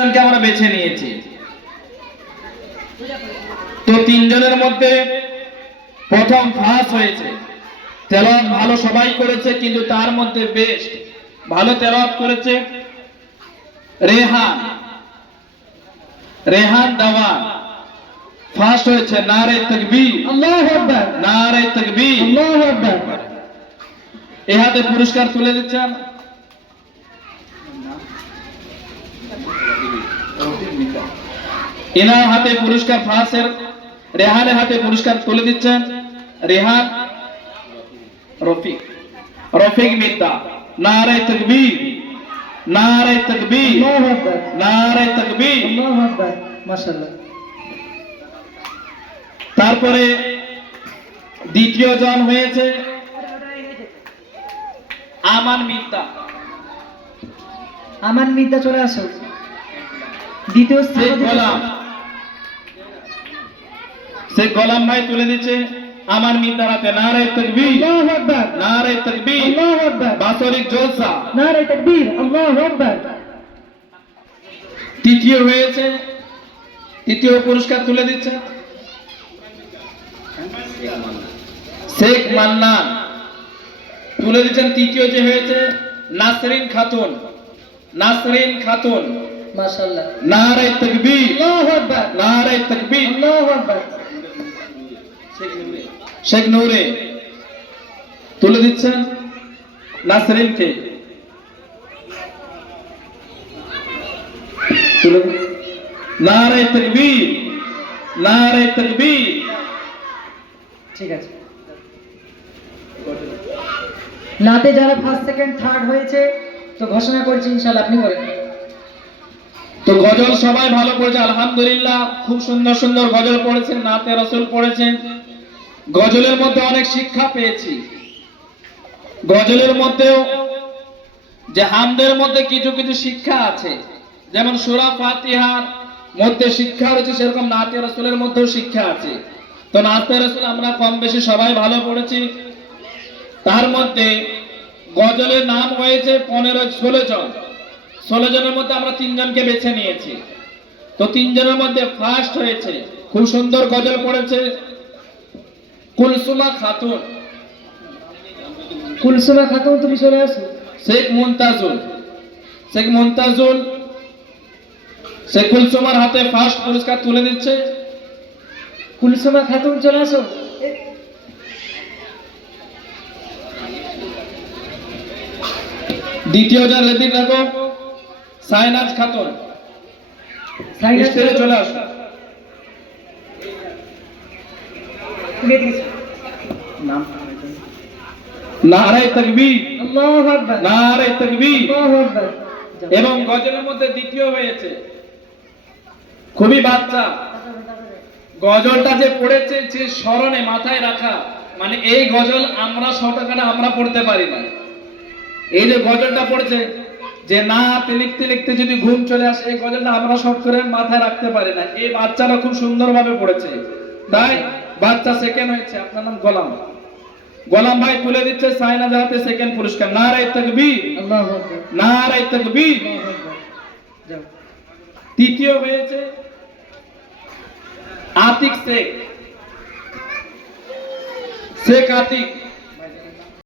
জনকে আমরা বেছে নিয়েছি। তো তিনজনের মধ্যে প্রথম ফার্স্ট হয়েছে, তেলাওয়াত ভালো সবাই করেছে, কিন্তু তার মধ্যে বেস্ট ভালো তেলাওয়াত করেছে রেহান। রেহান দাওয়ান ফার্স্ট হয়েছে। নারে তাকবীর, আল্লাহু আকবার, নারে তাকবীর। আল্লাহু আকবার। এই হাতে পুরস্কার তুলে দিচ্ছেন এনার হাতে পুরস্কার ফার্স্টের রেহানের হাতে পুরস্কার তুলে দিচ্ছেন রেহান রফিক, রফিক মিদ্দা। নারে তাকবীর, নারে তাকবীর, আল্লাহু আকবার, নারে তাকবীর। আল্লাহু আকবার। মাশাআল্লাহ। তারপরে দ্বিতীয় জন হয়েছে আমান মিদ্দা। আমান মিদ্দা চলে আসো। দ্বিতীয় শেখ স্থান গোলাম, শেখ গোলাম ভাই তুলে দিচ্ছে আমার মিদ্দার হাতে। নারে তাকবীর, আল্লাহু আকবার, নারে তাকবীর। আল্লাহু আকবার। বাৎসরিক জলসা নারে তাকবীর, আল্লাহু আকবার। তৃতীয় হয়েছে, তৃতীয় পুরস্কার তুলে দিচ্ছে শেখ মান্নান তুলে দিচ্ছেন। তৃতীয় যে হয়েছে নাসরিন খাতুন, নাসরিন খাতুন। মাশাআল্লাহ। নারে তাকবীর, আল্লাহু আকবার, নারে তাকবীর। আল্লাহু আকবার। শেখ নূরে তুলে দিচ্ছেন নাসরিনকে। নারে তাকবীর, নারে তাকবীর। ঠিক আছে। নাতে যারা ফার্স্ট সেকেন্ড থার্ড হয়েছে তো ঘোষণা করছি ইনশাআল্লাহ, আপনি করেন। তো গজল সবাই ভালো পড়েছে আলহামদুলিল্লাহ, খুব সুন্দর সুন্দর গজল পড়েছেন, নাতে রাসূল পড়েছেন। গজলের মধ্যে অনেক শিক্ষা পেয়েছি। গজলের মধ্যেও যে হামদের মধ্যে কিছু কিছু শিক্ষা আছে, যেমন সূরা ফাতিহার মধ্যে শিক্ষা রয়েছে, সেরকম নাতে রাসূলের মধ্যেও শিক্ষা আছে। তো নাতে রাসূল আমরা কম বেশি সবাই ভালো পড়েছি। তার মধ্যে গজলের নাম হয়েছে 15-16 জন। 16 জনের মধ্যে আমরা 3 জনকে বেছে নিয়েছি। তো 3 জনের মধ্যে ফার্স্ট হয়েছে, খুব সুন্দর গজল পড়েছে কুলসুমা খাতুন। কুলসুমা খাতুন তুমি চলে আসো। শেখ মুনতাজুল, শেখ মুনতাজুল শেখ কুলসুমার হাতে ফার্স্ট পুরস্কার তুলে দিচ্ছে। কুলসুমা খাতুন চলে আসো। দ্বিতীয় জন রেডি থাকো সাইনাজ খাতুন, সাইনাজ স্টেজে চলে আসো। নাম নারে তাকবীর, আল্লাহু আকবার, নারে তাকবীর। আল্লাহু আকবার। এবং গজলের মধ্যে দ্বিতীয় হয়েছে খুবই বাচ্চা। গজলটা যে পড়েছে যে স্মরণে মাথায় রাখা, মানে এই গজল আমরা 100 টাকাটা আমরা পড়তে পারি না। এই যে গজলটা পড়েছে যে নাত লিখতে লিখতে যদি ঘুম চলে আসে, এই গজলটা আমরা শর্ট করে মাথায় রাখতে পারি না। এই বাচ্চারা খুব সুন্দরভাবে পড়েছে, তাই বাচ্চা সেকেন্ড হয়েছে। আপনার নাম গোলাম, গোলাম ভাই তুলে দিচ্ছে সাইনাজ হাতে সেকেন্ড পুরস্কার। নারে তাকবীর, আল্লাহু আকবার, নারে তাকবীর। আল্লাহু আকবার। যাও। তৃতীয় হয়েছে আতিক শেখ, শেখ আতিক।